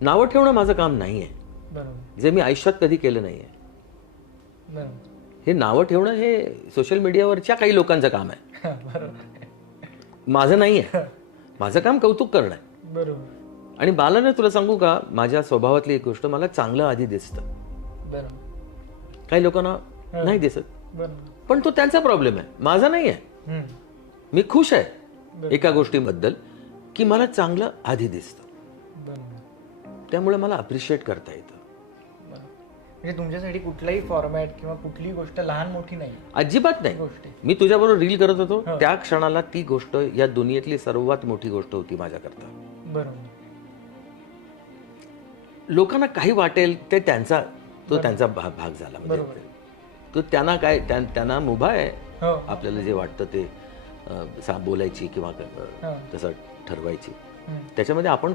नावं ठेवणं माझं काम नाही आहे जे मी आयुष्यात कधी केलं नाही आहे हे नावं ठेवणं हे सोशल मीडियावरच्या काही लोकांचं काम आहे. माझं नाही आहे माझं काम कौतुक करणं. आहे बरोबर. आणि बालाने तुला सांगू का माझ्या स्वभावातली एक गोष्ट मला चांगलं आधी दिसतं. काही लोकांना नाही दिसत. पण तो त्यांचा प्रॉब्लेम आहे. माझा नाही आहे. मी खुश आहे एका गोष्टीबद्दल की मला चांगलं आधी दिसतं. त्यामुळे मला अप्रिशिएट करता येतं. म्हणजे तुमच्यासाठी कुठलाही फॉर्मॅट किंवा कुठलीही गोष्ट लहान मोठी नाही. अजिबात नाही. गोष्टी मी तुझ्याबरोबर रील करत होतो. त्या क्षणाला ती गोष्ट या दुनियेतली सर्वात मोठी गोष्ट होती माझ्याकरता. बरोबर. लोकांना काही वाटेल ते त्यांचा तो त्यांचा भा- भाग झाला. म्हणजे. तो त्यांना काय त्यां- त्यांना मुभा आहे. हो. आपल्याला जे वाटतं ते बोलायची किंवा हा. तसं ठरवायची. त्याच्यामध्ये आपण